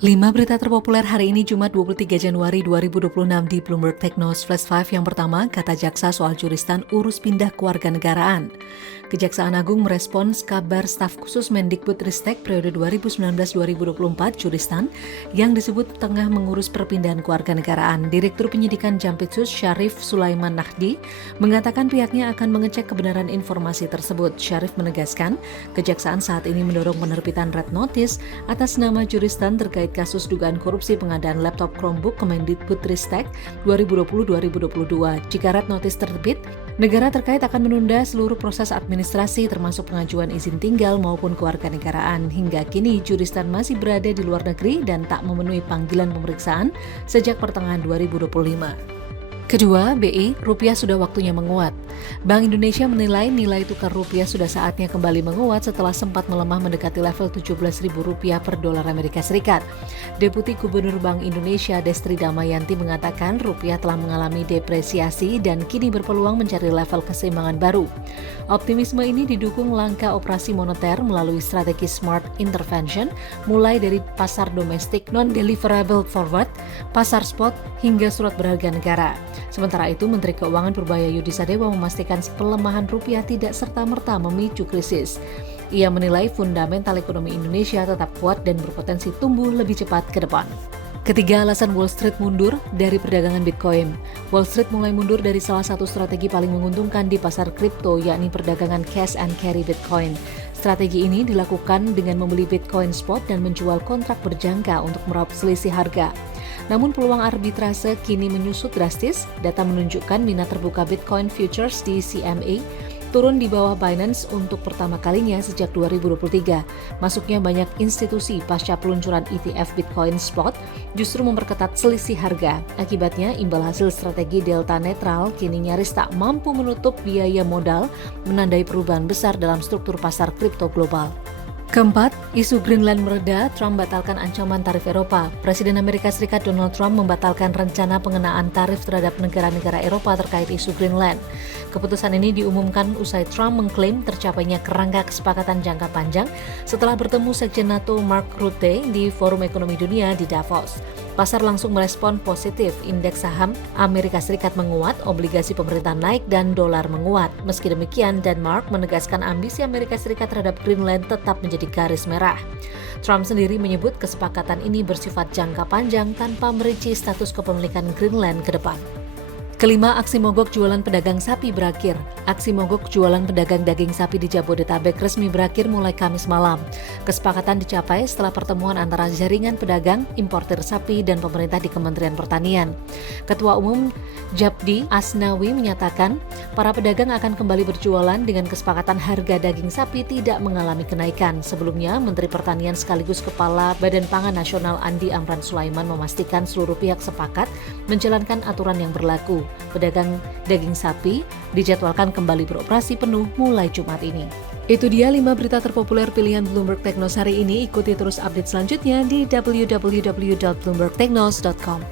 5 berita terpopuler hari ini Jumat 23 Januari 2026 di Bloomberg Tech News Flash 5. Yang pertama, kata jaksa soal juristan urus pindah kewarganegaraan. Kejaksaan Agung merespons kabar staf khusus Mendikbudristek periode 2019-2024 juristan yang disebut tengah mengurus perpindahan kewarganegaraan. Direktur Penyidikan Jampitsus Syarif Sulaiman Nahdi mengatakan pihaknya akan mengecek kebenaran informasi tersebut. Syarif menegaskan, kejaksaan saat ini mendorong penerbitan red notice atas nama juristan terkait kasus dugaan korupsi pengadaan laptop Chromebook Kemendikbudristek 2020-2022. Jika red notice terbit, negara terkait akan menunda seluruh proses administrasi termasuk pengajuan izin tinggal maupun kewarganegaraan. Hingga kini, juristan masih berada di luar negeri dan tak memenuhi panggilan pemeriksaan sejak pertengahan 2025. Kedua, BI, rupiah sudah waktunya menguat. Bank Indonesia menilai nilai tukar rupiah sudah saatnya kembali menguat setelah sempat melemah mendekati level Rp17.000 per dolar Amerika Serikat. Deputi Gubernur Bank Indonesia Destri Damayanti mengatakan rupiah telah mengalami depresiasi dan kini berpeluang mencari level keseimbangan baru. Optimisme ini didukung langkah operasi moneter melalui strategi smart intervention, mulai dari pasar domestik non-deliverable forward, pasar spot, hingga surat berharga negara. Sementara itu, Menteri Keuangan Purbaya Yudisadewa memastikan pelemahan rupiah tidak serta-merta memicu krisis. Ia menilai fundamental ekonomi Indonesia tetap kuat dan berpotensi tumbuh lebih cepat ke depan. Ketiga, alasan Wall Street mundur dari perdagangan Bitcoin. Wall Street mulai mundur dari salah satu strategi paling menguntungkan di pasar kripto, yakni perdagangan cash and carry Bitcoin. Strategi ini dilakukan dengan membeli Bitcoin spot dan menjual kontrak berjangka untuk meraup selisih harga. Namun peluang arbitrase kini menyusut drastis. Data menunjukkan minat terbuka Bitcoin futures di CME turun di bawah Binance untuk pertama kalinya sejak 2023. Masuknya banyak institusi pasca peluncuran ETF Bitcoin Spot justru memperketat selisih harga. Akibatnya, imbal hasil strategi delta netral kini nyaris tak mampu menutup biaya modal, menandai perubahan besar dalam struktur pasar kripto global. Keempat, isu Greenland mereda, Trump batalkan ancaman tarif Eropa. Presiden Amerika Serikat Donald Trump membatalkan rencana pengenaan tarif terhadap negara-negara Eropa terkait isu Greenland. Keputusan ini diumumkan usai Trump mengklaim tercapainya kerangka kesepakatan jangka panjang setelah bertemu Sekjen NATO Mark Rutte di Forum Ekonomi Dunia di Davos. Pasar langsung merespon positif, indeks saham Amerika Serikat menguat, obligasi pemerintah naik dan dolar menguat. Meski demikian, Denmark menegaskan ambisi Amerika Serikat terhadap Greenland tetap menjadi garis merah. Trump sendiri menyebut kesepakatan ini bersifat jangka panjang tanpa merinci status kepemilikan Greenland ke depan. Kelima, aksi mogok jualan pedagang sapi berakhir. Aksi mogok jualan pedagang daging sapi di Jabodetabek resmi berakhir mulai Kamis malam. Kesepakatan dicapai setelah pertemuan antara jaringan pedagang, importir sapi, dan pemerintah di Kementerian Pertanian. Ketua Umum Japdi Asnawi menyatakan, para pedagang akan kembali berjualan dengan kesepakatan harga daging sapi tidak mengalami kenaikan. Sebelumnya, Menteri Pertanian sekaligus Kepala Badan Pangan Nasional Andi Amran Sulaiman memastikan seluruh pihak sepakat menjalankan aturan yang berlaku. Pedagang daging sapi dijadwalkan kembali beroperasi penuh mulai Jumat ini. Itu dia 5 berita terpopuler pilihan Bloomberg Tech News hari ini. Ikuti terus update selanjutnya di www.bloombergtechnews.com.